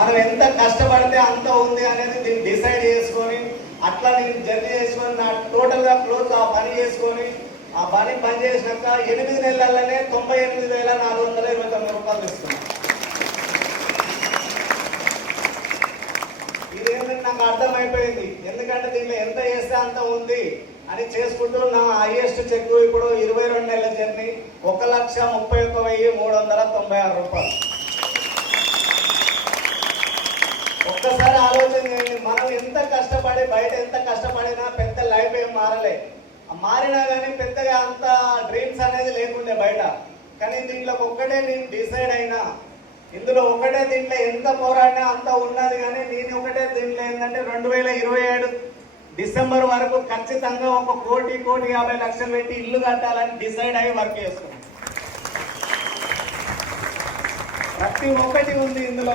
మనం ఎంత కష్టపడితే అంత ఉంది అనేది దీన్ని డిసైడ్ చేసుకొని అట్లా నేను జర్నీ చేసుకొని నా టోటల్గా క్లోజ్ ఆ పని చేసుకొని ఆ పని చేసినాక 8 నెలలనే 98,429 రూపాయలు ఇస్తున్నాను. ఇదేంటంటే నాకు అర్థమైపోయింది, ఎందుకంటే దీనిలో ఎంత చేస్తే అంత ఉంది అని చేసుకుంటూ నా హైయెస్ట్ చెక్ ఇప్పుడు 22 నెలల జర్నీ 1,31,396 రూపాయలు. ఒక్కసారి ఆలోచన చేయండి, మనం ఎంత కష్టపడి బయట ఎంత కష్టపడినా పెద్ద లైఫ్ ఏం మారినా కానీ పెద్దగా అంత డ్రీమ్స్ అనేది లేకుండే బయట. కానీ దీంట్లో ఒక్కటే నేను డిసైడ్ అయినా, ఇందులో ఒకటే దీంట్లో ఎంత పోరాడినా అంత ఉన్నది. కానీ నేను ఒకటే దీంట్లో ఏంటంటే 2027 డిసెంబర్ వరకు ఖచ్చితంగా 1,50,00,000 పెట్టి ఇల్లు కట్టాలని డిసైడ్ అయ్యి వర్క్ చేస్తున్నాను. ప్రతి ఒక్కటి ఉంది ఇందులో.